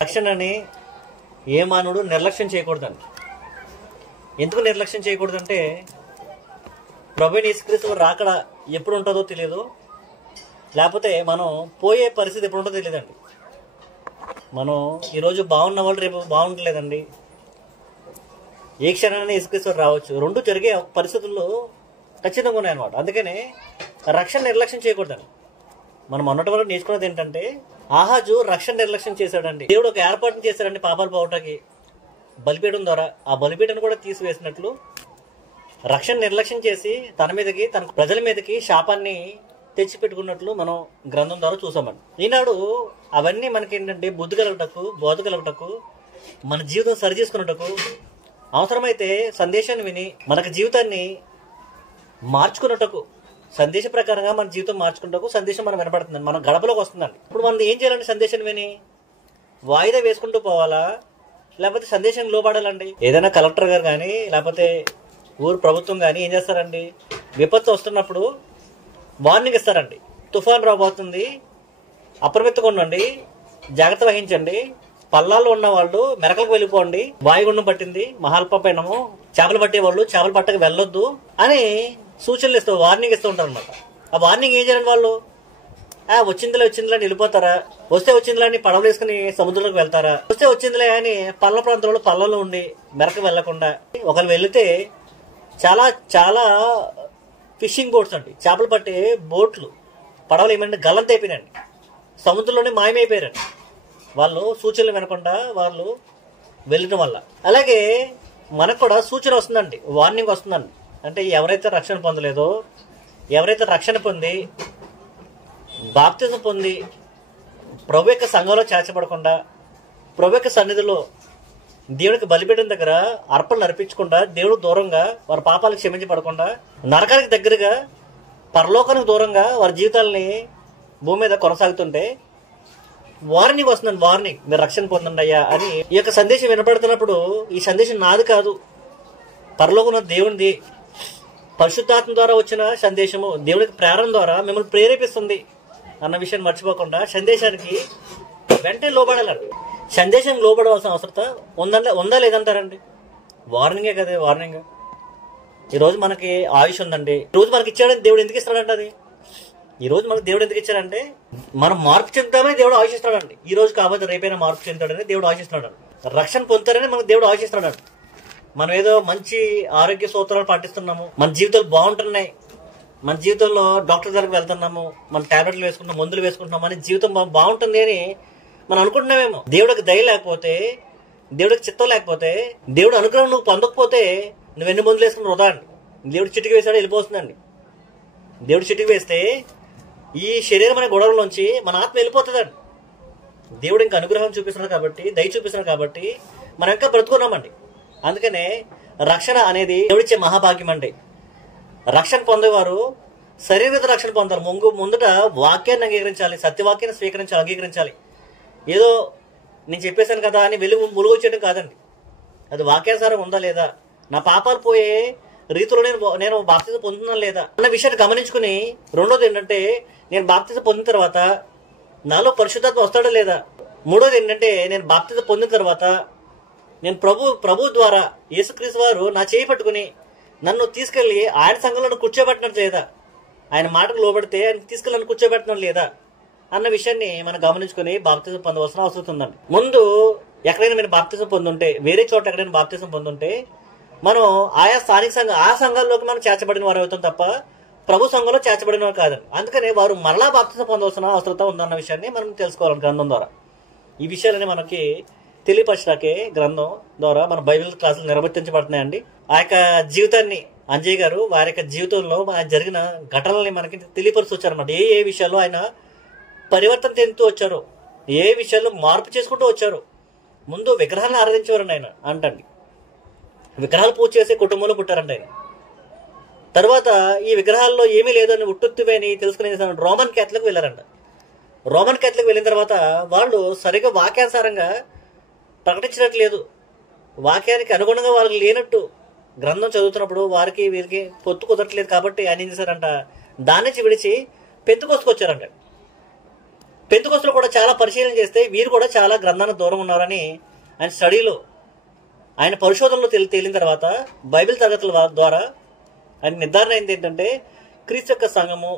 రక్షణని ఏ మానవుడు నిర్లక్ష్యం చేయకూడదండి. ఎందుకు నిర్లక్ష్యం చేయకూడదంటే ప్రభువైన యేసుక్రీస్తు రాకడ ఎప్పుడు ఉంటుందో తెలియదు, లేకపోతే మనం పోయే పరిస్థితి ఎప్పుడు ఉంటుందో తెలియదండి. మనం ఈరోజు బాగున్న వాళ్ళు రేపు బాగుంటలేదండి. ఏ క్షణాన్ని యేసుక్రీస్తు రావచ్చు. రెండు జరిగే పరిస్థితుల్లో ఖచ్చితంగా ఉన్నాయన్నమాట. అందుకనే రక్షణ నిర్లక్ష్యం చేయకూడదండి. మనం మొన్నటి వరకు నేర్చుకున్నది ఏంటంటే ఆహాజు రక్షణ నిర్లక్ష్యం చేశాడండి. దేవుడు ఒక ఏర్పాటును చేశాడండి పాపాలు పోవటానికి బలిపీఠం ద్వారా. ఆ బలిపీఠను కూడా తీసివేసినట్లు రక్షణ నిర్లక్ష్యం చేసి తన మీదకి తన ప్రజల మీదకి శాపాన్ని తెచ్చిపెట్టుకున్నట్లు మనం గ్రంథం ద్వారా చూసామండి. ఈనాడు అవన్నీ మనకి ఏంటంటే బుద్ధి కలగటకు, బోధ కలగటకు, మన జీవితం సరి చేసుకున్నటకు, అవసరమైతే సందేశాన్ని విని మనకు జీవితాన్ని మార్చుకున్నటకు, సందేశ ప్రకారంగా మన జీవితం మార్చుకుంటూ సందేశం మనం వినపడుతుందండి, మన గడపలోకి వస్తుందండి. ఇప్పుడు మనం ఏం చేయాలండి? సందేశాన్ని విని వాయిదా వేసుకుంటూ పోవాలా, లేకపోతే సందేశం లోపడాలండి? ఏదైనా కలెక్టర్ గారు కానీ లేకపోతే ఊరు ప్రభుత్వం కానీ ఏం చేస్తారండి? విపత్తు వస్తున్నప్పుడు వార్నింగ్ ఇస్తారండి. తుఫాన్ రాబోతుంది, అప్రమత్తంగా ఉండండి, జాగ్రత్త వహించండి, పల్లాల్లో ఉన్న వాళ్ళు మెరకలకు వెళ్ళిపోండి, వాయుగుండం పట్టింది, మహాల్పైనము చేపలు పట్టే వాళ్ళు చేపలు పట్టక వెళ్ళొద్దు అని సూచనలు ఇస్తూ వార్నింగ్ ఇస్తూ ఉంటారు అనమాట. ఆ వార్నింగ్ ఏం చేయాలండి? వాళ్ళు వచ్చిందిలే అని వెళ్ళిపోతారా? వస్తే వచ్చిందిలే అని పడవలు వేసుకుని సముద్రంలోకి వెళ్తారా? వస్తే వచ్చిందిలే అని పల్ల ప్రాంతంలో పళ్ళలో ఉండి మెరక వెళ్లకుండా, ఒకరు వెళితే చాలా చాలా ఫిషింగ్ బోట్స్ అండి, చేపలు పట్టే బోట్లు, పడవలు ఏమంటే గల్లంత అయిపోయినాయండి, సముద్రంలోనే మాయమైపోయారండి వాళ్ళు సూచనలు వినకుండా వాళ్ళు వెళ్ళడం వల్ల. అలాగే మనకు కూడా సూచన వస్తుందండి, వార్నింగ్ వస్తుందండి. అంటే ఎవరైతే రక్షణ పొందలేదో, ఎవరైతే రక్షణ పొంది బాప్తిజం పొంది ప్రభు యొక్క సంఘంలో చేర్చబడకుండా, ప్రభు యొక్క సన్నిధిలో దేవుడికి బలిపీఠం దగ్గర అర్పణలు అర్పించకుండా, దేవుడు దూరంగా వారి పాపాలకు క్షమించబడకుండా, నరకానికి దగ్గరగా పరలోకానికి దూరంగా వారి జీవితాలని భూమి మీద కొనసాగుతుంటే వార్నింగ్ వస్తుందండి. వార్నింగ్, మీరు రక్షణ పొందండి అయ్యా అని. ఈ యొక్క సందేశం వినపడుతున్నప్పుడు ఈ సందేశం నాది కాదు, పరలోకం దేవునిది, పరిశుద్ధాత్మ ద్వారా వచ్చిన సందేశము, దేవుడికి ప్రేరణ ద్వారా మిమ్మల్ని ప్రేరేపిస్తుంది అన్న విషయాన్ని మర్చిపోకుండా సందేశానికి వెంటనే లోబడాలండి. సందేశం లోబడవలసిన అవసరం ఉందా లేదంటారండి? వార్నింగే కదా, వార్నింగ్. ఈరోజు మనకి ఆయుష్ ఉందండి, ఈరోజు మనకి ఇచ్చాడని దేవుడు ఎందుకు ఇస్తాడంటే, అది ఈరోజు మనకు దేవుడు ఎందుకు ఇచ్చాడంటే మనం మార్పు చెందుతామని దేవుడు ఆశిస్తున్నాడండి. ఈ రోజు కాబట్టి రేపైనా మార్పు చెందుతాడని దేవుడు ఆశిస్తున్నాడు. రక్షణ పొందుతారని మనకు దేవుడు ఆశిస్తున్నాడు. మనం ఏదో మంచి ఆరోగ్య సూత్రాలు పాటిస్తున్నాము, మన జీవితాలు బాగుంటున్నాయి, మన జీవితంలో డాక్టర్ దగ్గరికి వెళ్తున్నాము, మన టాబ్లెట్లు వేసుకుంటున్నాం, మందులు వేసుకుంటున్నాం, మన జీవితం బాగుంటుంది అని మనం అనుకుంటున్నామేమో. దేవుడికి దయ లేకపోతే, దేవుడికి చిత్తం లేకపోతే, దేవుడు అనుగ్రహం నువ్వు పొందకపోతే నువ్వు ఎన్ని మందులు వేసుకుని వృధా అండి. దేవుడు చిటికి వేసాడు వెళ్ళిపోతుందండి. దేవుడు చిటికి వేస్తే ఈ శరీరం అనే గొడవలోంచి మన ఆత్మ వెళ్ళిపోతుందండి. దేవుడు ఇంకా అనుగ్రహం చూపిస్తున్నాడు కాబట్టి, దయ చూపిస్తున్నాడు కాబట్టి మనం ఇంకా బ్రతుకున్నామండి. అందుకనే రక్షణ అనేది దేవుడిచ్చే మహాభాగ్యం అండి. రక్షణ పొందేవారు శరీరత రక్షణ పొందాలి. ముందుట వాక్యాన్ని అంగీకరించాలి, సత్యవాక్యాన్ని స్వీకరించాలి, అంగీకరించాలి. ఏదో నేను చెప్పేశాను కదా అని ములుగు వచ్చేయడం కాదండి. అది వాక్యానుసారం ఉందా లేదా, నా పాపాలు పోయే రీతిలో నేను బాప్తిజం పొందుతున్నాను లేదా అన్న విషయాన్ని గమనించుకుని, రెండోది ఏంటంటే నేను బాప్తిజం పొందిన తర్వాత నాలో పరిశుద్ధాత్మ వస్తాడా లేదా, మూడోది ఏంటంటే నేను బాప్తిజం పొందిన తర్వాత నేను ప్రభు ద్వారా యేసుక్రీస్తు వారు నా చేయి పట్టుకుని నన్ను తీసుకెళ్లి ఆయన సంఘంలో కూర్చోబెట్టినట్టు లేదా, ఆయన మాటకు లోబడితే ఆయన తీసుకెళ్ళి నన్ను కూర్చోబెట్టడం లేదా అన్న విషయాన్ని మనం గమనించుకుని బాప్తిజం పొందవలసిన అవసరం ఉందండి. ముందు ఎక్కడైనా మీరు బాప్తిజం పొందుంటే, వేరే చోట ఎక్కడైనా బాప్తిజం పొందుంటే మనం ఆయా స్థానిక ఆ సంఘాల్లోకి మనం చేర్చబడిన వారు అవుతాం తప్ప ప్రభు సంఘంలో చేర్చబడిన వారు కాదండి. అందుకనే వారు మరలా బాప్తిజం పొందవలసిన అవసరం ఉందన్న విషయాన్ని మనం తెలుసుకోవాలి గ్రంథం ద్వారా. ఈ విషయాలని మనకి తెలియపరచడాకే గ్రంథం ద్వారా మన బైబిల్ క్లాసులు నిర్వర్తించబడుతున్నాయండి. ఆ యొక్క జీవితాన్ని అంజయ్ గారు వారి యొక్క జీవితంలో జరిగిన ఘటనల్ని మనకి తెలియపరుస్తూ వచ్చారన్నమాట. ఏ విషయాల్లో ఆయన పరివర్తన చెందుతూ వచ్చారో, ఏ విషయాల్లో మార్పు చేసుకుంటూ వచ్చారో. ముందు విగ్రహాలను ఆరాధించేవారండి ఆయన అంటండి, విగ్రహాలు పూజ చేసే కుటుంబంలో పుట్టారండి ఆయన. తర్వాత ఈ విగ్రహాల్లో ఏమీ లేదని ఉట్టుత్తువని తెలుసుకునే రోమన్ క్యాథలిక్ వెళ్ళారంట. రోమన్ క్యాథలిక్ వెళ్ళిన తర్వాత వాళ్ళు సరిగ్గా వాక్యానుసారంగా ప్రకటించినట్లేదు, వాక్యానికి అనుగుణంగా వాళ్ళకి లేనట్టు గ్రంథం చదువుతున్నప్పుడు వారికి వీరికి పొత్తు కుదరట్లేదు. కాబట్టి ఆయన ఏం చేశారంట, దాని నుంచి విడిచి పెంతెకోస్తుకు వచ్చారంట. పెంతెకొస్తలో కూడా చాలా పరిశీలన చేస్తే వీరు కూడా చాలా గ్రంథానికి దూరం ఉన్నారని ఆయన స్టడీలో, ఆయన పరిశోధనలో తేలిన తర్వాత బైబిల్ తరగతుల ద్వారా ఆయన నిర్ధారణ అయింది ఏంటంటే, క్రీస్తు యొక్క సంఘము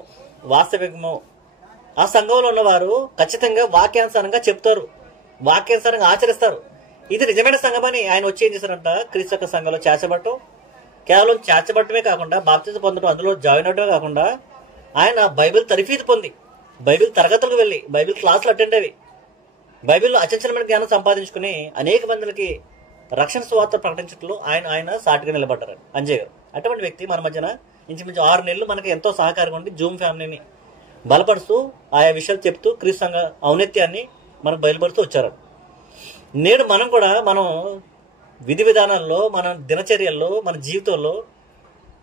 వాస్తవికము. ఆ సంఘంలో ఉన్నవారు ఖచ్చితంగా వాక్యానుసారంగా చెప్తారు, వాక్యానుసారంగా ఆచరిస్తారు. ఇది నిజమైన సంఘం అని ఆయన వచ్చి ఏం చేశారంట, క్రీస్తు యొక్క సంఘంలో చేర్చబడటం, కేవలం చేర్చబడటమే కాకుండా బాప్తిజం పొందడం, అందులో జాయిన్ అవడమే కాకుండా ఆయన బైబిల్ తరఫీదు పొంది, బైబిల్ తరగతులకు వెళ్ళి, బైబిల్ క్లాసులు అటెండ్ అవి, బైబిల్లో అచంచలమైన జ్ఞానం సంపాదించుకుని అనేక మందికి రక్షణ సువార్త ప్రకటించడంలో ఆయన సాటిగా నిలబడ్డారు అంజయ్ గారు. అటువంటి వ్యక్తి మన మధ్యన ఇంచుమించు 6 నెలలు మనకి ఎంతో సహకారంగా ఉండి జూమ్ ఫ్యామిలీని బలపరుస్తూ ఆయా విషయాలు చెప్తూ క్రీస్తు సంఘ ఔన్నత్యాన్ని మనకు బయలుపరుస్తూ వచ్చారు. నేడు మనం కూడా మనం విధి విధానాల్లో, మన దినచర్యల్లో, మన జీవితంలో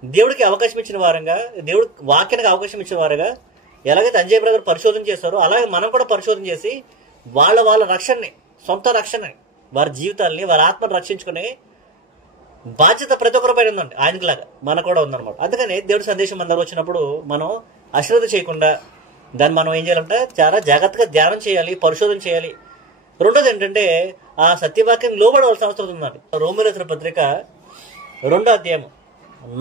దేవుడికి అవకాశం ఇచ్చిన వారంగా, దేవుడి వాక్యానికి అవకాశం ఇచ్చిన వారుగా ఎలాగైతే అంజయ్ బ్రదర్ పరిశోధన చేశారో అలాగే మనం కూడా పరిశోధన చేసి వాళ్ళ రక్షణని, సొంత రక్షణని, వారి జీవితాల్ని, వారి ఆత్మను రక్షించుకునే బాధ్యత ప్రతి ఒక్కరి పైన ఉందండి. ఆయనకి లాగా మనకు కూడా ఉందన్నమాట. అందుకని దేవుడి సందేశం మన దగ్గర వచ్చినప్పుడు మనం అశ్రద్ధ చేయకుండా దాన్ని మనం ఏం చేయాలంటే చాలా జాగ్రత్తగా ధ్యానం చేయాలి, పరిశోధన చేయాలి. రెండోది ఏంటంటే ఆ సత్యవాక్యం లోబడవలసిన అవసరం ఉందండి. రోమీయులకు రాసిన పత్రిక 2వ అధ్యాయం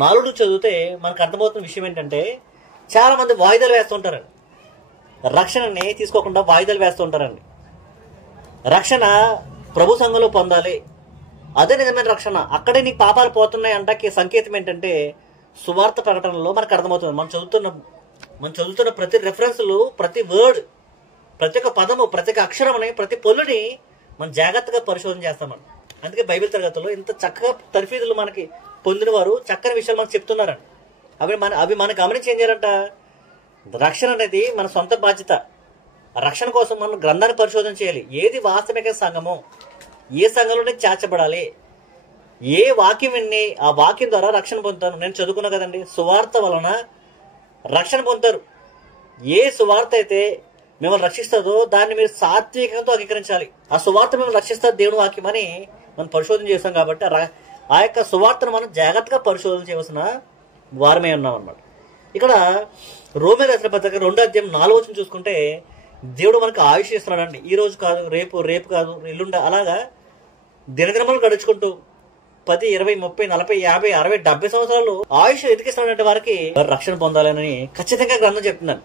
4 చదివితే మనకు అర్థమవుతున్న విషయం ఏంటంటే, చాలా మంది వాయిదాలు వేస్తుంటారండి, రక్షణని తీసుకోకుండా వాయిదాలు వేస్తుంటారండి. రక్షణ ప్రభు సంఘంలో పొందాలి, అదే నిజమైన రక్షణ, అక్కడే నీకు పాపాలు పోతున్నాయి అంటాకి సంకేతం ఏంటంటే సువార్త ప్రకటనలో మనకు అర్థమవుతుంది. మనం చదువుతున్న ప్రతి రెఫరెన్స్లు, ప్రతి వర్డ్, ప్రతి ఒక్క పదము, ప్రతి ఒక్క అక్షరమని, ప్రతి పొల్లుని మనం జాగ్రత్తగా పరిశోధన చేస్తామండి. అందుకే బైబిల్ తరగతుల్లో ఇంత చక్కగా తర్ఫీదులు మనకి పొందిన వారు చక్కని విషయాలు మనకు చెప్తున్నారండి. అవి మనం గమనించి ఏం చేయాలంట, రక్షణ అనేది మన సొంత బాధ్యత. రక్షణ కోసం మనం గ్రంథాన్ని పరిశోధన చేయాలి. ఏది వాస్తవిక సంఘమో, ఏ సంఘంలోనే చేర్చబడాలి, ఏ వాక్యం విని ఆ వాక్యం ద్వారా రక్షణ పొందుతాను. నేను చదువుకున్నా కదండి, సువార్త వలన రక్షణ పొందుతారు. ఏ సువార్త అయితే మిమ్మల్ని రక్షిస్తుందో దాన్ని మీరు సాత్వికంతో అంగీకరించాలి. ఆ సువార్త మిమ్మల్ని రక్షిస్తారు దేవుని వాక్యం అని మనం పరిశోధన చేస్తాం. కాబట్టి ఆ యొక్క సువార్తను మనం జాగ్రత్తగా పరిశోధన చేయవలసిన వారమే ఉన్నాం అన్నమాట. ఇక్కడ రోమీయులకు రాసిన పత్రిక 2వ అధ్యాయం 4వ వచనం చూసుకుంటే, దేవుడు మనకు ఆయుష్ ఇస్తున్నాడండి. ఈ రోజు కాదు, రేపు కాదు, ఎల్లుండ, అలాగా దినదినములు గడుచుకుంటూ 10, 20, 30, 40, 50, 60, 70 సంవత్సరాలు ఆయుష్ ఎదికిస్తున్నాడంటే వారికి రక్షణ పొందాలని ఖచ్చితంగా గ్రంథం చెప్తున్నాను.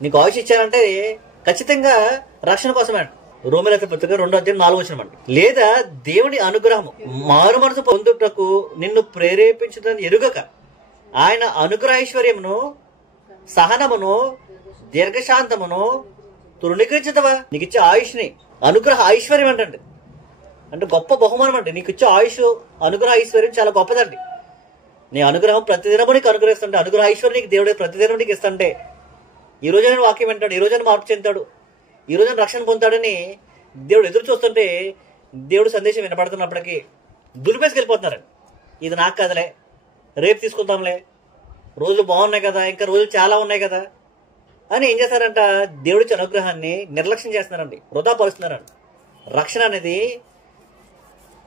నీకు ఆయుష్ ఇచ్చారంటే ఖచ్చితంగా రక్షణ కోసమే అండి. రోమీయులకు రాసిన పత్రిక 2వ అధ్యాయం 4వ వచనం అండి. లేదా దేవుని అనుగ్రహము మారు మనసు పొందుటకు నిన్ను ప్రేరేపించుదని ఎరుగక ఆయన అనుగ్రహైశ్వర్యమును, సహనమును, దీర్ఘశాంతమును తృణీకరించదవా. నీకు ఇచ్చే ఆయుష్ని అనుగ్రహ ఐశ్వర్యం అంటండి, అంటే గొప్ప బహుమానం అండి. నీకు ఇచ్చే ఆయుష్, అనుగ్రహ ఐశ్వర్యం చాలా గొప్పదండి. నీ అనుగ్రహం ప్రతిదినము నీకు అనుగ్రహిస్తుంటే, అనుగ్రహ ఐశ్వర్యం నీకు దేవుడే ప్రతిదినం నీకు ఇస్తుంటే, ఈ రోజైనా వాక్యం వింటాడు, ఈ రోజైనా మార్పు చెందుతాడు, ఈ రోజైనా రక్షణ పొందుతాడని దేవుడు ఎదురు చూస్తుంటే, దేవుడు సందేశం వినపడుతున్నప్పటికీ దులిపేసుకెళ్ళిపోతున్నారండి. ఇది నాకు కదలే, రేపు తీసుకుందాంలే, రోజులు బాగున్నాయి కదా, ఇంకా రోజులు చాలా ఉన్నాయి కదా అని ఏం చేస్తారంట, దేవుడి అనుగ్రహాన్ని నిర్లక్ష్యం చేస్తున్నారండి, వృధా పరుస్తున్నారండి. రక్షణ అనేది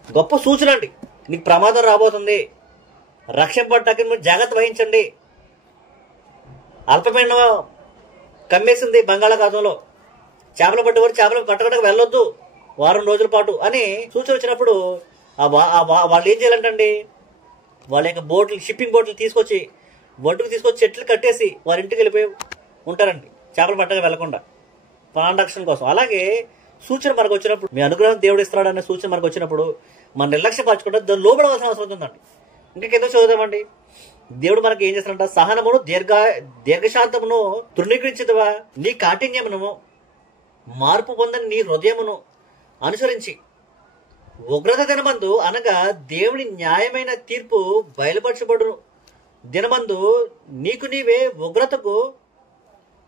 గొప్ప సూచన అండి. నీకు ప్రమాదం రాబోతుంది, రక్షణ పడ్డాక మీరు జాగ్రత్త వహించండి. అల్పమైన కమ్మేసింది బంగాళాఖాతంలో, చేపలు పట్టేవారు చేపలు పట్టడానికి వెళ్ళొద్దు వారం రోజుల పాటు అని సూచన వచ్చినప్పుడు వాళ్ళు ఏం చేయాలంటండి, వాళ్ళ యొక్క బోట్లు, షిప్పింగ్ బోట్లు తీసుకొచ్చి ఒడ్డుకు తీసుకొచ్చి చెట్లు కట్టేసి వారి ఇంటికి వెళ్ళిపోయి ఉంటారండి, చేపలు పట్టగా వెళ్లకుండా, ప్రాణ రక్షణ కోసం. అలాగే సూచన మనకు వచ్చినప్పుడు, మీ అనుగ్రహం దేవుడు ఇస్తున్నాడు అనే సూచన మనకు వచ్చినప్పుడు మన నిర్లక్ష్యపరచకుండా దాన్ని లోబడవలసిన అవసరం ఉంటుందండి. ఇంకా కింద చదువుదామండి. దేవుడు మనకి ఏం చేస్తాడంట, సహనమును, దీర్ఘశాంతమును తృణీకరించదవా. నీ కాఠిన్యమును, మార్పు పొందని నీ హృదయమును అనుసరించి ఉగ్రత దినమందు, అనగా దేవుని న్యాయమైన తీర్పు బయలుపరచబడును దినమందు నీకు నీవే ఉగ్రతకు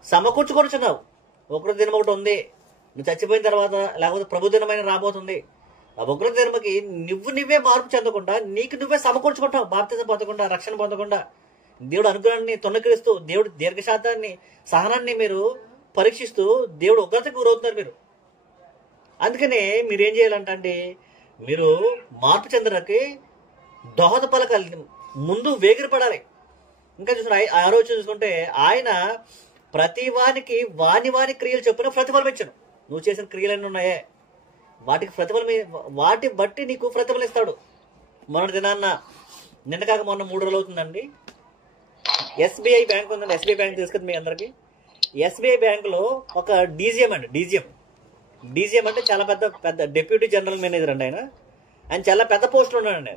సమకూర్చుకొనుచున్నావు. ఉగ్రత దినం ఒకటి ఉంది, నువ్వు చచ్చిపోయిన తర్వాత, లేకపోతే ప్రభు దినమైన రాబోతుంది. ఆ ఉగ్రత దినమకి నువ్వే మార్పు చెందకుండా నీకు నువ్వే సమకూర్చుకుంటావు. బాప్తిజం పొందకుండా, రక్షణ పొందకుండా, దేవుడు అనుగ్రహాన్ని తొణకిరిస్తూ, దేవుడు దీర్ఘశాంతాన్ని, సహనాన్ని మీరు పరీక్షిస్తూ దేవుడు ఉగ్రతకు గురవుతున్నారు మీరు. అందుకనే మీరేం చేయాలంటే, మీరు మార్పు చెందడానికి దోహద పలకాలి, ముందు వేగిరపడాలి. ఇంకా చూసిన 6వ వచనం చూసుకుంటే, ఆయన ప్రతి వానికి వాని క్రియలు చొప్పున ప్రతిఫలం ఇచ్చను. నువ్వు చేసిన క్రియలన్నీ ఉన్నాయే వాటికి ప్రతిఫలం, వాటి బట్టి నీకు ప్రతిఫలం ఇస్తాడు. మొన్నటి దినాన్న, నిన్న కాక మొన్న 3 రోజులు అవుతుందండి, ఎస్బీఐ బ్యాంక్ ఉందండి. ఎస్బీఐ బ్యాంక్ తీసుకుంది మీ అందరికి. ఎస్బీఐ బ్యాంకులో ఒక డీజీఎం అండి, డీజీఎం అంటే చాలా పెద్ద డిప్యూటీ జనరల్ మేనేజర్ అండి. ఆయన చాలా పెద్ద పోస్టులో ఉన్నాడండి.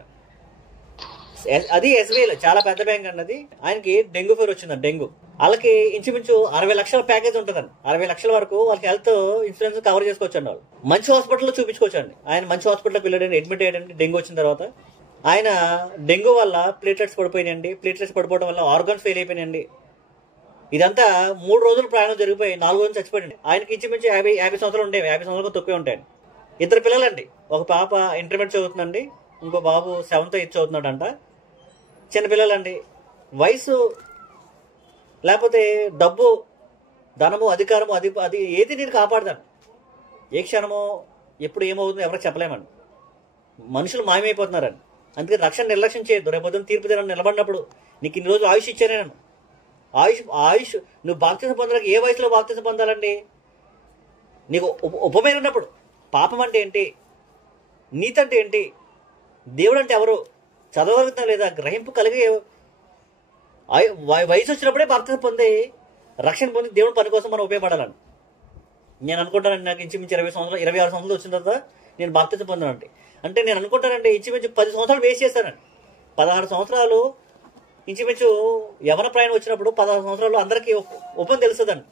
అది ఎస్బీఐలో చాలా పెద్ద బ్యాంక్ అండి అది. ఆయనకి డెంగ్యూ ఫీవర్ వచ్చిందండి. డెంగ్యూ వాళ్ళకి ఇంచుమించు 60 లక్షల ప్యాకేజ్ ఉంటుందండి. 60 లక్షల వరకు వాళ్ళకి హెల్త్ ఇన్సూరెన్స్ కవర్ చేసుకోవచ్చండి. వాళ్ళు మంచి హాస్పిటల్లో చూపించుకోవచ్చండి. ఆయన మంచి హాస్పిటల్కి వెళ్ళాడండి, అడ్మిట్ అయ్యాడండి. డెంగ్యూ వచ్చిన తర్వాత ఆయన డెంగ్యూ వల్ల ప్లేట్లెట్స్ పడిపోయినాయండి. ప్లేట్లెట్స్ పడిపోవడం వల్ల ఆర్గన్స్ ఫెయిల్ అయిపోయినాయండి. ఇదంతా 3 రోజులు ప్రయాణం జరిగిపోయి 4 రోజులు చచ్చిపోయాడు. ఆయనకి ఇంచుమించు 50 సంవత్సరాలు ఉండేవి. 50 సంవత్సరాలు తక్కువే ఉంటాయండి. 2 పిల్లలండి. ఒక పాప ఇంటర్మీడియట్ చదువుతుందండి, ఇంకో బాబు 7th 8th చదువుతున్నాడంట. చిన్న పిల్లలండి. వయసు లేకపోతే డబ్బు, ధనము, అధికారము, అది ఏది నేను కాపాడతాను. ఏ క్షణమో ఎప్పుడు ఏమవుతుందో ఎవరికి చెప్పలేమండి. మనుషులు మాయమైపోతున్నారండి. అందుకే రక్షణ నిర్లక్ష్యం చేయొద్దు. రేపు పొద్దున్న తీర్పు దినం నిలబడినప్పుడు నీకు ఇన్ని రోజులు ఆయుష్ ఇచ్చానే నేను. ఆయుష్ నువ్వు బాప్తిసం పొందడానికి ఏ వయసులో బాప్తిసం పొందాలండి? నీకు ఉపమైన ఉన్నప్పుడు. పాపం అంటే ఏంటి, నీతి అంటే ఏంటి, దేవుడు అంటే ఎవరు చదవగలుగుతాం లేదా, గ్రహింపు కలిగి వయసు వచ్చినప్పుడే బాప్తిసం పొంది రక్షణ పొంది దేవుని పని కోసం మనం ఉపయోగపడాలని నేను అనుకుంటానండి. నాకు ఇంచుమించు 26 సంవత్సరాలు వచ్చిన తర్వాత నేను బాప్తిసం పొందానంటే, అంటే నేను అనుకుంటానండి ఇంచుమించు 10 సంవత్సరాలు వేస్ట్ చేశానండి. 16 సంవత్సరాలు ఇంచుమించు యవన ప్రయాణం వచ్చినప్పుడు 16 సంవత్సరాలు అందరికీ ఉపం తెలుస్తుందండి.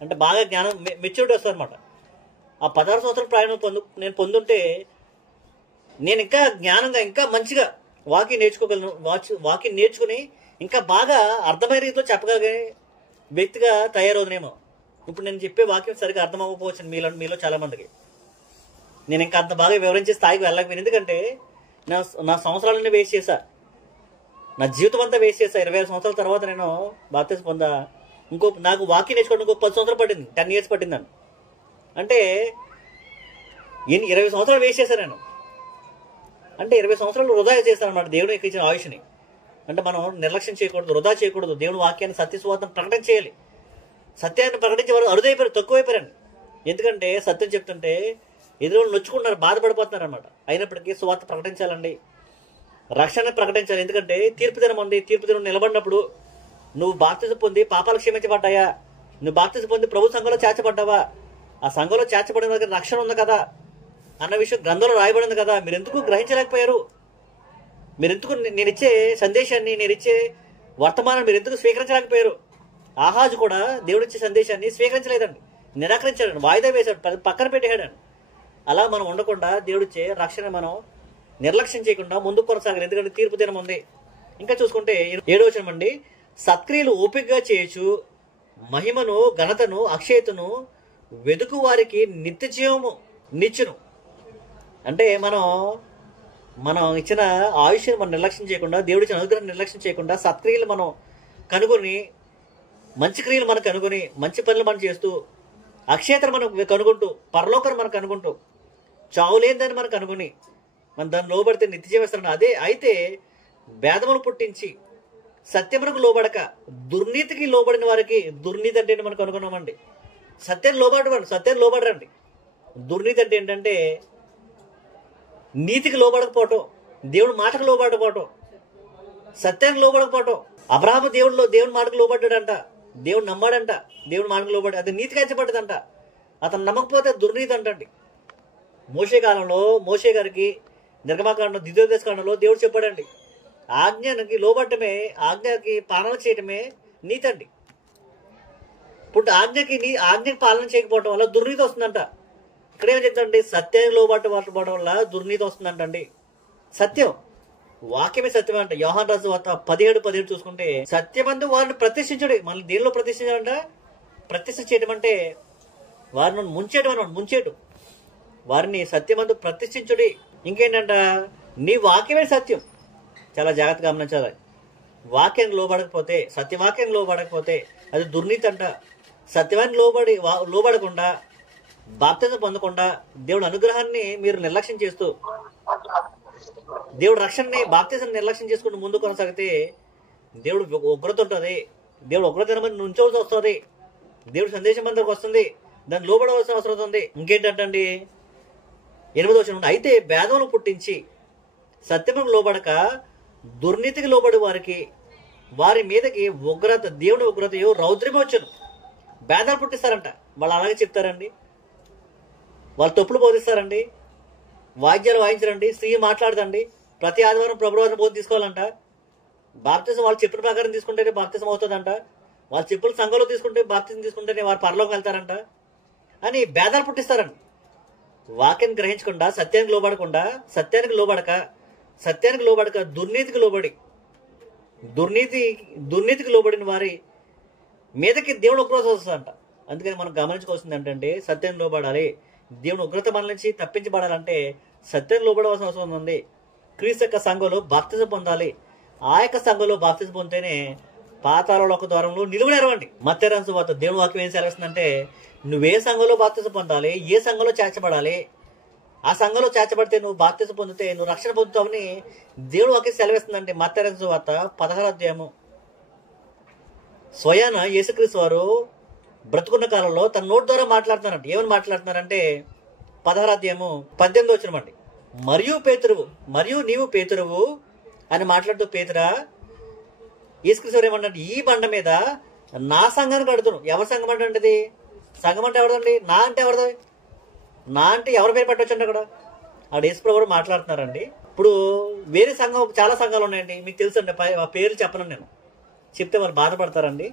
అంటే బాగా జ్ఞానం, మెచ్యూరిటీ వస్తుంది అనమాట. ఆ 16 సంవత్సరాల ప్రయాణం నేను పొందుంటే నేను ఇంకా జ్ఞానంగా, ఇంకా మంచిగా వాక్యం నేర్చుకోగలను. వాక్యం నేర్చుకుని ఇంకా బాగా అర్థమయ్యే రీతిలో చెప్పగలిగే వ్యక్తిగా తయారవునేమో. ఇప్పుడు నేను చెప్పే వాక్యం సరిగ్గా అర్థం అవ్వకపోవచ్చు మీలో చాలా మందికి. నేను ఇంకా అంత బాగా వివరించే స్థాయికి వెళ్ళకపోయింది. ఎందుకంటే నా సంవత్సరాలన్నీ వేస్ట్ చేశా, నా జీవితం అంతా వేస్ట్ చేశా. 25 సంవత్సరాల తర్వాత నేను బాప్తిసం పొందా. నాకు వాక్యం నేర్చుకోవడం ఇంకో 10 సంవత్సరాలు పట్టింది, 10 years పట్టిందండి. అంటే 20 సంవత్సరాలు వేస్ట్ చేశాను నేను. అంటే 20 సంవత్సరాలు వృధా చేస్తాను అనమాట దేవుడు ఇచ్చిన ఆయుష్ని. అంటే మనం నిర్లక్ష్యం చేయకూడదు, వృధా చేయకూడదు. దేవుని వాక్యాన్ని, సత్య సువార్తను ప్రకటన చేయాలి. సత్యాన్ని ప్రకటించే వారు అరుదైపోయారు, తక్కువైపోయారండి. ఎందుకంటే సత్యం చెప్తుంటే ఎదురు నొచ్చుకుంటున్నారు, బాధపడిపోతున్నారు అనమాట. అయినప్పటికీ సువార్త ప్రకటించాలండి, రక్షణ ప్రకటించాలి. ఎందుకంటే తీర్పు దినం ఉంది. తీర్పు దినం నిలబడినప్పుడు నువ్వు బాప్తిసం పొంది పాపాలు క్షమించబడ్డాయా, నువ్వు బాప్తిసం పొంది ప్రభు సంఘంలో చేర్చబడ్డావా, ఆ సంఘంలో చేర్చబడిన దగ్గర రక్షణ ఉంది కదా అన్న విషయం గ్రంథంలో రాయబడింది కదా. మీరు ఎందుకు గ్రహించలేకపోయారు? మీరు ఎందుకు నేనిచ్చే సందేశాన్ని, నేనిచ్చే వర్తమానాన్ని మీరు ఎందుకు స్వీకరించలేకపోయారు? ఆహాజు కూడా దేవుడిచ్చే సందేశాన్ని స్వీకరించలేదండి, నిరాకరించాడండి, వాయిదా వేశాడు, పక్కన పెట్టేశాడండి. అలా మనం ఉండకుండా దేవుడిచ్చే రక్షణ మనం నిర్లక్ష్యం చేయకుండా ముందుకు కొనసాగాలి. ఎందుకంటే తీర్పు దినం ఉంది. ఇంకా చూసుకుంటే 7వ వచనం అండి, సత్క్రియలు ఓపికగా చేయొచ్చు, మహిమను, ఘనతను, అక్షయతను వెదుకు వారికి నిత్య జీవము నిచ్చును. అంటే మనం ఇచ్చిన ఆయుష్ని మనం నిర్లక్ష్యం చేయకుండా, దేవుడిచ్చిన అనుగ్రహం నిర్లక్ష్యం చేయకుండా, సత్క్రియలు మనం కనుగొని, మంచి క్రియలు మనం కనుగొని, మంచి పనులు మనం చేస్తూ, అక్షయతను మనం కనుగొంటూ, పరలోకాన్ని మనం కనుగొంటూ, చావులేని మనం కనుగొని మనం దాన్ని లోబడితే నిత్య జీవిస్తాడు. అదే అయితే భేదములు పుట్టించి సత్యమునకు లోబడక దుర్నీతికి లోబడిన వారికి, దుర్నీతి అంటే మనం కనుగొన్నామండి. సత్యాన్ని లోబడరండి. దుర్నీతి అంటే ఏంటంటే నీతికి లోబడకపోవటం, దేవుడి మాటకు లోబడకపోవటం, సత్యానికి లోబడకపోవటం. అబ్రహాము దేవుని మాటకు లోబడ్డాడంట, దేవుడు నమ్మాడంట, దేవుడి మాటకు లోబడి అది నీతికి ఎంచబడ్డదంట. అతను నమ్మకపోతే దుర్నీతి అంటండి. మోషే కాలంలో మోషే గారికి నిర్గమాకాండం, ద్వితీయోపదేశకాండంలో దేవుడు చెప్పాడండి, ఆజ్ఞకి లోబడటమే, ఆజ్ఞకి పాలన చేయటమే నీతి అండి. ఇప్పుడు ఆజ్ఞకి పాలన చేయకపోవడం వల్ల దుర్నీతి వస్తుందంట. ఇక్కడేం చెప్తాండి, సత్యాన్ని లోబడటం వల్ల దుర్నీతి వస్తుందంటండి. సత్యం, వాక్యమే సత్యం అంట. యోహాను రాసు వార్త 17:17 చూసుకుంటే, సత్యమందు వారిని ప్రతిష్ఠించుడి. మళ్ళీ దేనిలో ప్రతిష్ఠించాలంట? ప్రతిష్ఠ చేయడం అంటే వారిని ముంచేయటం, వారిని సత్యమందు ప్రతిష్ఠించుడి. ఇంకేంటంట, నీ వాక్యమే సత్యం. చాలా జాగ్రత్తగా గమనించాలి. వాక్యానికి లోబడకపోతే, సత్యవాక్యానికి లోబడకపోతే అది దుర్నీతి అంట. సత్యవాన్ని లోబడకుండా, బాప్తిజం పొందకుండా, దేవుడి అనుగ్రహాన్ని మీరు నిర్లక్ష్యం చేస్తూ, దేవుడు రక్షణని, బాప్తిజం నిర్లక్ష్యం చేసుకుంటూ ముందు కొనసాగితే దేవుడు ఉగ్రత ఉంటుంది. దేవుడు ఉగ్రత నుంచోవలసి వస్తుంది. దేవుడి సందేశం అందరికి వస్తుంది, దాన్ని లోబడవలసిన అవసరం ఉంది. ఇంకేంటండి 8వ వచనం, అయితే భేదములు పుట్టించి సత్యములకు లోబడక దుర్నీతికి లోబడి వారికి వారి మీదకి ఉగ్రత, దేవుని ఉగ్రతయు రౌద్రమే వచ్చును. భేదాలు పుట్టిస్తారంట. వాళ్ళు అలాగే చెప్తారండి, వాళ్ళు తప్పులు బోధిస్తారండి, వాయిద్యాలు వాయించరండి, స్త్రీ మాట్లాడదండి, ప్రతి ఆదివారం ప్రభువారం బోధ తీసుకోవాలంట, బాప్తిజం వాళ్ళు చెప్పిన ప్రకారం తీసుకుంటేనే బాప్తిజం అవుతుందంట, వాళ్ళు చెప్పులు సంఘంలో తీసుకుంటే బాప్తిజం తీసుకుంటేనే వారు పరలోకి వెళ్తారంట అని భేదాలు పుట్టిస్తారండి. వాక్యాన్ని గ్రహించకుండా, సత్యానికి లోబడక దుర్నీతికి లోబడిన వారి మీదకి దేవుని ఉగ్రత వస్తుందంట. అందుకని మనం గమనించుకోవాల్సింది ఏంటంటే సత్యాన్ని లోబడాలి. దేవుని ఉగ్రత మన నుంచి తప్పించబడాలంటే సత్యాన్ని లోబడవలసిన అవసరం ఉంది. క్రీస్తు యొక్క సంఘంలో బాప్తిజం పొందాలి. ఆ యొక్క సంఘంలో బాప్తిజం పొందితేనే పాతాళలోక ద్వారంలో నిలువనేరవండి. మత్తయి రాసిన సువార్త దేవుని వాక్యం ఏం సెలవిస్తుందంటే నువ్వే సంఘంలో బాప్తిజం పొందాలి, ఏ సంఘంలో చేర్చబడాలి, ఆ సంఘంలో చేర్చబడితే నువ్వు బాప్తిజం పొందితే నువ్వు రక్షణ పొందుతావని దేవుడు వాక్యం సెలవిస్తుందంటే మత్తయి రాసిన సువార్త 16వ అధ్యాయము. స్వయాన యేసుక్రీస్తు వారు బ్రతుకున్న కాలంలో తన నోటి ద్వారా మాట్లాడుతున్నారంట. ఏమని మాట్లాడుతున్నారంటే 16వ అధ్యాయము 18వ వచనం అండి. మరియు నీవు పేతురువు అని మాట్లాడుతూ, పేతురా, యేసుక్రీస్తు వారు ఏమంటే ఈ బండ మీద నా సంఘాన్ని కడుతున్నాను. ఎవరి సంఘం అంటే ఇది? సంఘం అంటే ఎవరిదండి? నా అంటే ఎవరిది? నా అంటే ఎవరి పేరు పెట్టవచ్చు అండి అక్కడ? యేసుప్రభువు కూడా మాట్లాడుతున్నారండి. ఇప్పుడు వేరే సంఘం, చాలా సంఘాలు ఉన్నాయండి, మీకు తెలుసు అండి, పేర్లు చెప్పను నేను, చెప్తే వాళ్ళు బాధపడతారండి.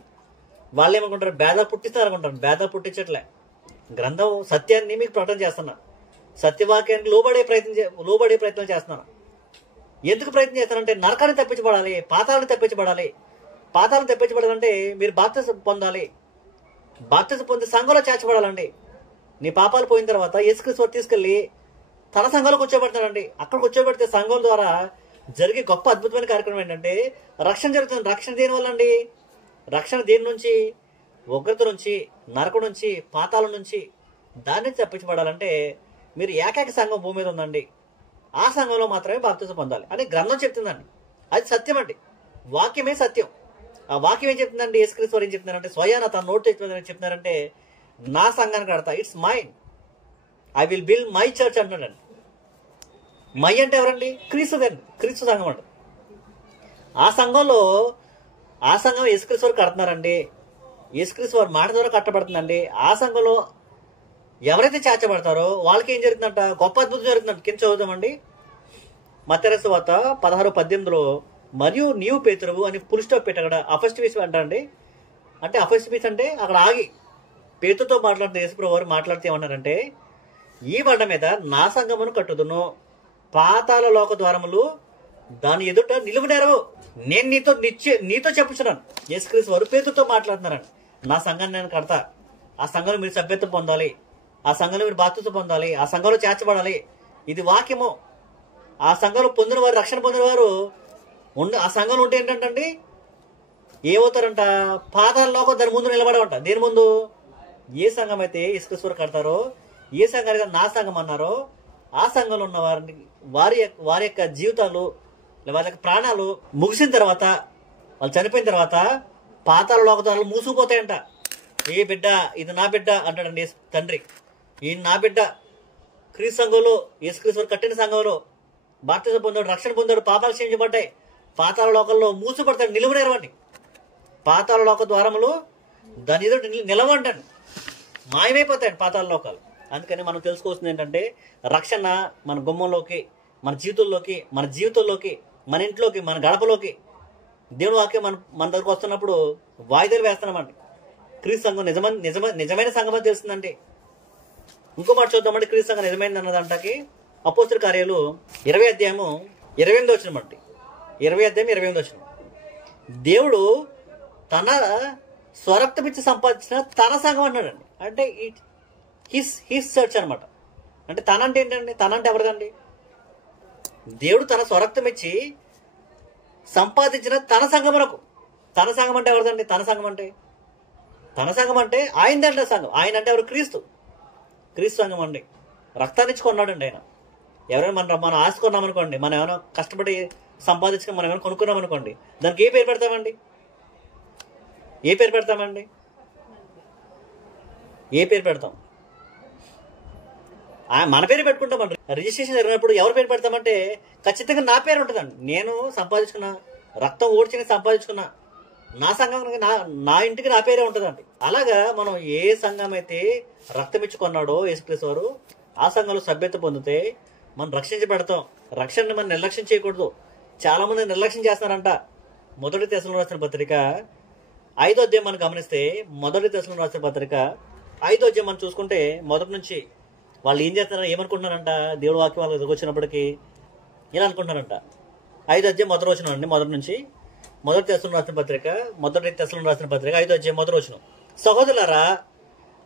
వాళ్ళు ఏమనుకుంటారు? భేదాలు పుట్టిస్తారు అనుకుంటారు. భేదాలు పుట్టించట్లే, గ్రంథం సత్యాన్ని మీకు ప్రకటన చేస్తున్నా, సత్యవాక్యానికి లోబడే ప్రయత్నం చేస్తున్నాను. ఎందుకు ప్రయత్నం చేస్తానంటే నరకాన్ని తప్పించబడాలి, పాతాలను తప్పించబడాలంటే మీరు బాప్తిజం పొందాలి. బాప్తిజం పొంది సంఘంలో చేర్చబడాలండి. నీ పాపాలు పోయిన తర్వాత యేసుక్రీస్తు తీసుకెళ్లి తన సంఘంలో కూర్చోబెడతాడండి. అక్కడ కూర్చోబెడితే సంఘం ద్వారా జరిగే గొప్ప అద్భుతమైన కార్యక్రమం ఏంటంటే రక్షణ జరుగుతుంది. రక్షణ దేని వల్ల అండి? రక్షణ దేని నుంచి? ఉగ్రత నుంచి, నరకం నుంచి, పాతాళం నుంచి, దాని నుంచి తప్పించబడాలంటే మీరు ఏకైక సంఘం భూమి మీద ఉందండి, ఆ సంఘంలో మాత్రమే బాప్తిజం పొందాలి అని గ్రంథం చెప్తుందండి. అది సత్యం అండి, వాక్యమే సత్యం. ఆ వాక్యం ఏం చెప్తుందండి? యేసుక్రీస్తు వారు ఏం చెప్తున్నారంటే స్వయాన తన నోటి చెప్తున్నారంటే నా సంఘాన్ని కడతా, it's mine, I will build my church అంటున్నాడండి. మై అంటే ఎవరండి? క్రీస్తు సంఘం అంట. ఆ సంఘం యేసుక్రీస్తు వారు కడుతున్నారండి. యేసుక్రీస్తు వారి మాట ద్వారా కట్టబడుతుందండి. ఆ సంఘంలో ఎవరైతే చేర్చబడతారో వాళ్ళకి ఏం జరుగుతుందంట? గొప్ప అద్భుతం జరుగుతుందంట. కింద చదువుతామండి, మత్తయి రాసిన సువార్త 16:18 మరియు నీవు పేతురువు అని ఫుల్ స్టాప్ పెట్టి అక్కడ అఫస్ట్ అంటారండి. అంటే అఫస్ట్ అంటే అక్కడ ఆగి పేతుతో మాట్లాడుతున్న యేసుప్రభువు వారు మాట్లాడితే ఏమన్నారంటే ఈ బండ మీద నా సంఘమును కట్టుదును, పాతాళ లోక ద్వారములు దాని ఎదుట నిలువనేరవు. నేను నీతో చెప్పుచున్నాను. యేసుక్రీస్తు వారు పేతుతో మాట్లాడుతున్నారండి. నా సంఘాన్ని నేను కడతా, ఆ సంఘంలో మీరు సభ్యత్వం పొందాలి, ఆ సంఘంలో మీరు బాప్తిజం పొందాలి, ఆ సంఘంలో చేర్చబడాలి. ఇది వాక్యము. ఆ సంఘంలో పొందిన వారు, రక్షణ పొందిన వారు ఆ సంఘంలో ఉంటే ఏంటంటే ఏమవుతారంట? పాతాళ లోకం దాని ముందు నిలబడమంట. దేని ముందు? ఏ సంఘం అయితే యేసుక్రీస్తు వారు కడతారో, ఏ సంఘానికి నా సంఘం అన్నారో ఆ సంఘంలో ఉన్న వారి యొక్క జీవితాలు, వారి యొక్క ప్రాణాలు ముగిసిన తర్వాత, వాళ్ళు చనిపోయిన తర్వాత పాతాళ లోక ద్వారాలు మూసుకుపోతాయంట. ఏ బిడ్డ, ఇది నా బిడ్డ అంటాడండి తండ్రి, ఈయన నా బిడ్డ. క్రీస్తు సంఘంలో, యేసుక్రీస్తు వారు కట్టిన సంఘంలో బాప్తిజం పొందాడు, రక్షణ పొందాడు, పాపాలు క్షమించబడ్డాయి. పాతాళ లోకంలో మూసుపడతాడు, నిలువనేరవండి. పాతాళ లోక ద్వారములు దాని ఎదుట నిలవంటండి, మాయమైపోతాయండి పాతాళ లోకాలు. అందుకని మనం తెలుసుకోవాల్సింది ఏంటంటే రక్షణ మన గుమ్మంలోకి, మన జీవితంలోకి, మన ఇంట్లోకి, మన గడపలోకి దేవుని వాక్యం మన దగ్గరకు వస్తున్నప్పుడు వాయిదాలు వేస్తున్నామండి. క్రీస్తు సంఘం నిజమైన సంఘం అని తెలుస్తుందండి. ఇంకో మాట చూద్దామంటే క్రీస్తు సంఘం నిజమైనది అన్నదంటకి అపోస్తలుల కార్యాలు 20వ అధ్యాయము 28వ వచనం అండి. 20వ అధ్యాయం 28వ వచనం. దేవుడు తన స్వరక్తమిచ్చి సంపాదించిన తన సంఘం అన్నాడండి. అంటే హిస్ చర్చ్ అనమాట. అంటే తన అంటే ఏంటండి? తన అంటే ఎవరిదండి? దేవుడు తన స్వరక్తం ఇచ్చి సంపాదించిన తన సంఘమునకు. తన సంఘం అంటే ఎవరిదండి? తన సంఘం అంటే ఆయనదంటే సంఘం. ఆయన అంటే ఎవరు? క్రీస్తు సంఘం అండి. రక్తాన్ని ఇచ్చి కొన్నాడండి ఆయన. ఎవరైనా మనం ఆశకున్నాం అనుకోండి, మనం ఏమైనా కష్టపడి సంపాదించుకుని మనం ఏమైనా కొనుక్కున్నాం అనుకోండి, దానికి ఏ పేరు పెడతామండి? ఏ పేరు పెడతాం? మన పేరు పెట్టుకుంటామండి. రిజిస్ట్రేషన్ జరిగినప్పుడు ఎవరి పేరు పెడతామంటే ఖచ్చితంగా నా పేరు ఉంటుందండి. నేను సంపాదించుకున్నా, రక్తం ఓడ్చి సంపాదించుకున్నా నా సంఘం, నా ఇంటికి నా పేరే ఉంటుందండి. అలాగా మనం ఏ సంఘం అయితే రక్తం ఇచ్చుకున్నాడో యేసుక్రీస్తు వారు, ఆ సంఘంలో సభ్యత పొందితే మనం రక్షించబడతాం. రక్షణని మనం నిర్లక్ష్యం చేయకూడదు. చాలా మంది నిర్లక్ష్యం చేస్తున్నారంట. మొదటి దశలో రాసిన పత్రిక 5వ అధ్యాయం మనం గమనిస్తే, మొదటి దశలో రాసిన పత్రిక 5వ అధ్యాయం మనం చూసుకుంటే మొదటి నుంచి వాళ్ళు ఏం చేస్తున్నారో ఏమనుకుంటున్నారంట, దేవుడి వాక్యం వాళ్ళకి ఎదుర్కొచ్చినప్పటికీ ఇలా అనుకుంటున్నారంట. 5వ అధ్యాయం మొదటి వచనం అండి, మొదటి నుంచి. మొదటి దశలో రాసిన పత్రిక 5వ అధ్యాయం మొదటి వచనం. సహోదరులారా,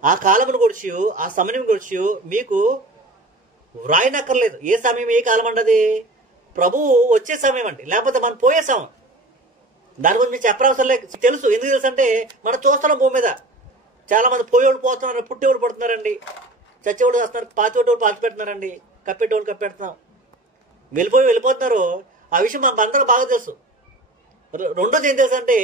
ఆ కాలమును గురించి, ఆ సమయం గురించి మీకు వ్రాయనక్కర్లేదు. ఏ సమయం, ఏ కాలం అంటది? ప్రభువు వచ్చే సమయం అండి, లేకపోతే మనం పోయే సమయం. దాని గురించి చెప్పనవసరం లేదు, తెలుసు. ఎందుకు తెలుసు అంటే మనం చూస్తున్నాం భూమి మీద చాలా మంది పోయేవాళ్ళు పోతున్నారు, పుట్టేవాళ్ళు పడుతున్నారండి, చచ్చేవాళ్ళు వస్తున్నారు, పాతిపెట్టేవాళ్ళు పాతి పెడుతున్నారండి, కప్పెట్టేవాళ్ళు కప్పెడుతున్నాం, వెళ్ళిపోతున్నారు. ఆ విషయం మనకు అందరూ బాగా తెలుసు. రెండోది ఏం తెలుసు అంటే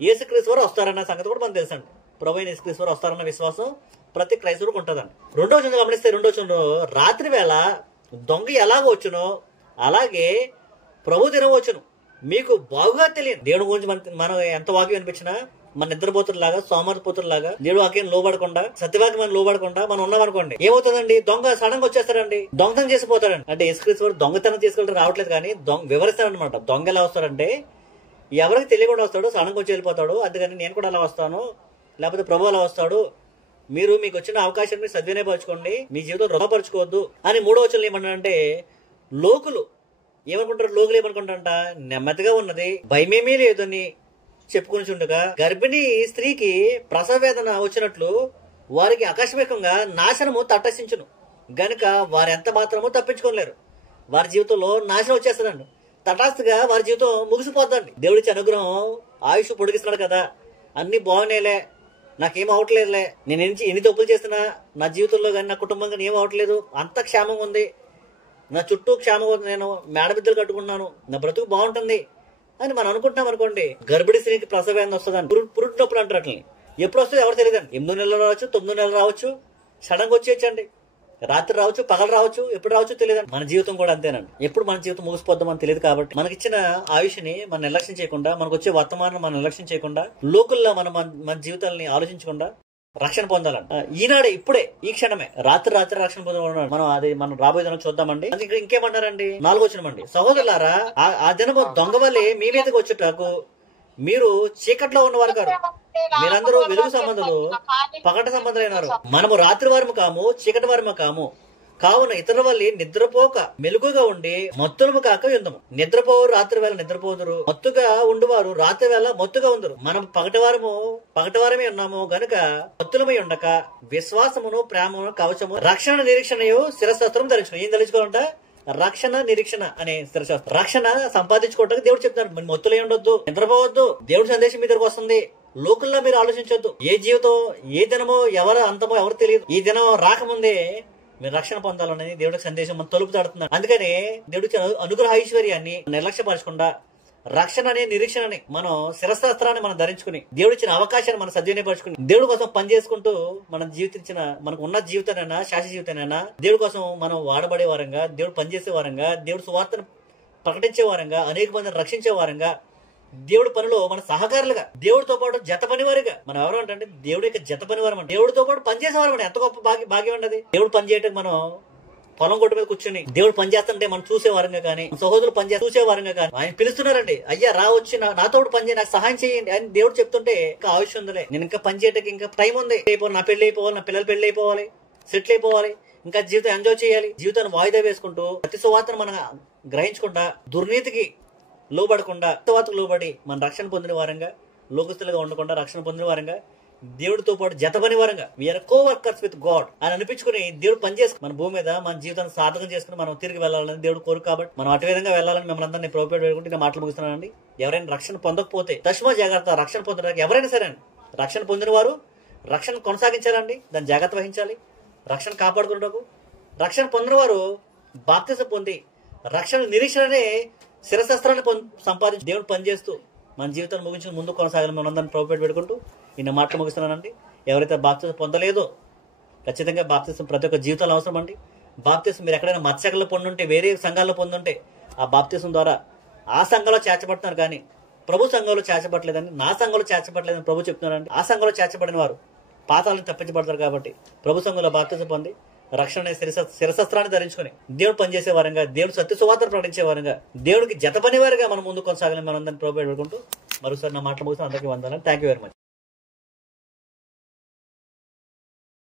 యేసుక్రీస్తు వారు వస్తారన్న సంగతి కూడా మనకు తెలుసండి. ప్రభు అయిన యేసుక్రీస్తు వారు వస్తారన్న విశ్వాసం ప్రతి క్రైస్తవుడికి ఉంటుందండి. రెండో వచనం గమనిస్తే, రెండో వచనంలో రాత్రి వేళ దొంగ ఎలాగో వచ్చునో అలాగే ప్రభు దినం వచ్చును, మీకు బాగుగా తెలియదు. దేవుడి గురించి మనం ఎంత వాక్యం అనిపించినా మన నిద్రపోతులాగా, సోమరిపోతులాగా, దేవుడు వాక్యం లోబడకుండా, సత్యవాక్యం మనం లోబడకుండా మనం ఉన్నామనుకోండి, ఏమవుతుందండి? దొంగ సడన్ గా వచ్చేస్తారండి, దొంగతనం చేసిపోతాడండి. అంటే యేసుక్రీస్తు వారు దొంగతనం చేసుకుంటూ రావట్లేదు, కానీ వివరిస్తారనమాట. దొంగ ఎలా వస్తాడంటే ఎవరికి తెలియకుండా వస్తాడు, సడన్ గా వచ్చి వెళ్ళిపోతాడు. అందుకని నేను కూడా అలా వస్తాను, లేకపోతే ప్రభు అలా వస్తాడు, మీకు వచ్చిన అవకాశాన్ని సద్వినియోగపరచుకోండి, మీ జీవితం వృధాపరచుకోవద్దు అని. మూడో వచనంలో ఏమన్నాడంటే, లోకులు ఏమనుకుంటారంట, నెమ్మదిగా ఉన్నది, భయమేమీ లేదని చెప్పుకుని చుండగా గర్భిణీ స్త్రీకి ప్రసవ వేదన వచ్చినట్లు వారికి ఆకస్మికంగా నాశనము తటస్థించును గనుక వారు ఎంత మాత్రమూ తప్పించుకోలేరు. వారి జీవితంలో నాశనం వచ్చేస్తుందండి, తటాస్తుగా వారి జీవితం ముగిసిపోద్దండి. దేవుడిచ్చి అనుగ్రహం, ఆయుష్ పొడిగిస్తున్నాడు కదా, అన్ని బాగున్నాయిలే, నాకేం అవట్లేదులే, నేను ఎన్ని తప్పులు చేస్తున్నా నా జీవితంలో కానీ నా కుటుంబం కానీ ఏం అవట్లేదు, అంత క్షేమం ఉంది, నా చుట్టూ క్షేమం ఉంది, నేను మేడబిద్దలు కట్టుకున్నాను, నా బ్రతుకు బాగుంటుంది అని మనం అనుకుంటున్నాం అనుకోండి. గర్భిణీ స్త్రీకి ప్రసవ వేదన వస్తుందని, పురుటి నొప్పులు అంటారు. అట్లని ఎప్పుడు వస్తుంది ఎవరు తెలియదండి. 8 నెలలు రావచ్చు, 9 నెలలు రావచ్చు, సడన్గా వచ్చేయచ్చండి, రాత్రి రావచ్చు, పగలు రావచ్చు, ఎప్పుడు రావచ్చు తెలియదండి. మన జీవితం కూడా అంతేనండి. ఎప్పుడు మన జీవితం ముగిసిపోద్దాం అని తెలియదు. కాబట్టి మనకిచ్చిన ఆయుష్ని మనం నిర్లక్ష్యం చేయకుండా, మనకు వచ్చే వర్తమానం మనం నిర్లక్ష్యం చేయకుండా, లోకల్లో మన జీవితాలని ఆలోచించకుండా రక్షణ పొందాలంట. ఈనాడే, ఇప్పుడే, ఈ క్షణమే, రాత్రి రక్షణ పొందాలన్నాడు. మనం రాబోయే దినం చూద్దామండి. ఇక్కడ ఇంకేమన్నారండి? 4వ వచనం అండి. సహోదరులారా, ఆ దినము దొంగ వల్లే మీ మీదకి వచ్చేటకు మీరు చీకట్లో ఉన్నవారు కాదు, మీరందరూ వెలుగు సంబంధులు, పగట సంబంధులైనారు. మనము రాత్రి వారము కాము, చీకటి వారము కాము. కావున ఇతరుల వల్ల నిద్రపోక మెలుగుగా ఉండి మత్తులము కాక యుద్ధము. నిద్రపోరు రాత్రి వేళ నిద్రపోదురు, మత్తుగా ఉండువారు రాత్రి వేళ మత్తుగా ఉందరు. మనం పగటివారమే ఉన్నాము గనుక మత్తులమై ఉండక విశ్వాసమును, ప్రేమను, కవచము, రక్షణ, నిరీక్షణయు శిరస్త్రం ధరించుకుని. ఏం ధరించుకోవాలంట? రక్షణ, నిరీక్షణ అనే శిరస్త్రం. రక్షణ సంపాదించుకోవడానికి దేవుడు చెప్తున్నాడు. మత్తులై ఉండొద్దు, నిద్రపోవద్దు. దేవుడి సందేశం మీ దగ్గరకు వస్తుంది. లోకల్లో మీరు ఆలోచించొద్దు. ఏ జీవితం, ఏ దినమో, ఎవరు అంతమో ఎవరు తెలియదు. ఈ దినం రాకముందే మీరు రక్షణ పొందాలనేది దేవుడికి సందేశం మనం తలుపు తాడుతున్నాడు. అందుకని దేవుడికి అనుగ్రహ ఐశ్వర్యాన్ని నిర్లక్ష్యపరచకుండా రక్షణ అనే నిరీక్షణని మనం శిరస్త్రాన్ని మనం ధరించుకుని, దేవుడిచ్చిన అవకాశాన్ని మనం సద్వినియోగపరచుకుని, దేవుడి కోసం పనిచేసుకుంటూ మనం జీవించిన, మనకు ఉన్న జీవితానైనా, శాశ్వత జీవితానైనా దేవుడి కోసం మనం వాడబడే వారంగా, దేవుడు పనిచేసే వారంగా, దేవుడి సువార్తను ప్రకటించే వారంగా, అనేక మందిని రక్షించే వారంగా, దేవుడి పనిలో మన సహకారులుగా, దేవుడితో పాటు జత పనివారిగా. మనం ఎవరు అంటే దేవుడి యొక్క జత పనివారం అంటే దేవుడితో పాటు పనిచేసేవారు. మనం ఎంత గొప్ప భాగ్యం ఉండదు. దేవుడు పని చేయటం, మనం పొలం కొట్టు మీద కూర్చొని దేవుడు పనిచేస్తుంటే మనం చూసేవారంగా కానీ, సహోదరులు చూసేవారంగా కానీ, ఆయన పిలుస్తున్నారండి, అయ్యా రా వచ్చి నాతో పని చేయి, నాకు సహాయం చేయండి అని దేవుడు చెప్తుంటే ఇంకా ఆయుష్ ఉందిలే, నేను ఇంకా పని చేయడానికి ఇంకా టైం ఉంది, నా పెళ్లి అయిపోవాలి, నా పిల్లలు పెళ్లి అయిపోవాలి, సెటిల్ అయిపోవాలి, ఇంకా జీవితం ఎంజాయ్ చేయాలి. జీవితాన్ని వాయిదా వేసుకుంటూ ప్రతి సువార్తను మనం గ్రహించకుండా, దుర్నీతికి లోబడకుండా, సువార్తకు లోబడి మన రక్షణ పొందిన వారంగా, లోకస్తులుగా ఉండకుండా రక్షణ పొందిన వారంగా, దేవుడితో పాటు జతపని వారంగా, we are coworkers with God అని అనిపించుకుని దేవుడు పనిచేసుకుని మన భూమి మీద మన జీవితాన్ని సార్థకం చేసుకుని మనం తిరిగి వెళ్ళాలని దేవుడు కోరు. కాబట్టి మనం అటు విధంగా వెళ్ళాలని మిమ్మల్ని అందరినీ ప్రోపేట్ వేడుకుంటే మాటలు ముగిస్తున్నానండి. ఎవరైనా రక్షణ పొందకపోతే తస్మా జాగ్రత్త. రక్షణ పొందడానికి ఎవరైనా సరే అండి, రక్షణ పొందిన వారు రక్షణ కొనసాగించాలండి, దాన్ని జాగ్రత్త వహించాలి. రక్షణ కాపాడుకున్నటకు రక్షణ పొందిన వారు బాప్తిసం పొంది రక్షణ నిరీక్షణనే శిరస్త్రాన్ని సంపాదించి దేవుడు పనిచేస్తూ మన జీవితాన్ని ముగించుకుని ముందుకు కొనసాగాలని మనందరినీ ప్రోపేట్ పెట్టుకుంటూ ఇన్న మాటలు ముగిస్తున్నానండి. ఎవరైతే బాప్తిసం పొందలేదో ఖచ్చితంగా బాప్తిసం ప్రతి ఒక్క జీవితాలు అవసరం అండి. బాప్తిసం మీరు ఎక్కడైనా మత్స్యకల్లో పొందుంటే, వేరే సంఘాల్లో పొందుంటే, ఆ బాప్తిసం ద్వారా ఆ సంఘంలో చేర్చబడుతున్నారు. కానీ ప్రభు సంఘంలో చేర్చబడలేదండి, నా సంఘంలో చేర్చబడలేదని ప్రభు చెప్తున్నారండి. ఆ సంఘంలో చేర్చబడిన వారు పాతాలను తప్పించబడతారు. కాబట్టి ప్రభు సంఘంలో బాప్తిసం పొంది రక్షణ శిరశస్త్రాన్ని ధరించుకొని దేవుడు పనిచేసే వారంగా, దేవుడు సత్య సువార్తను ప్రకటించే వారంగా, దేవుడికి జత పని వారిగా మనం ముందు కొనసాగాలని మనందరినీ ప్రభు పెట్టుకుంటూ మరోసారి నా మాటలు ముగిస్తాను. అందరికీ వందనాలు. Thank you very much.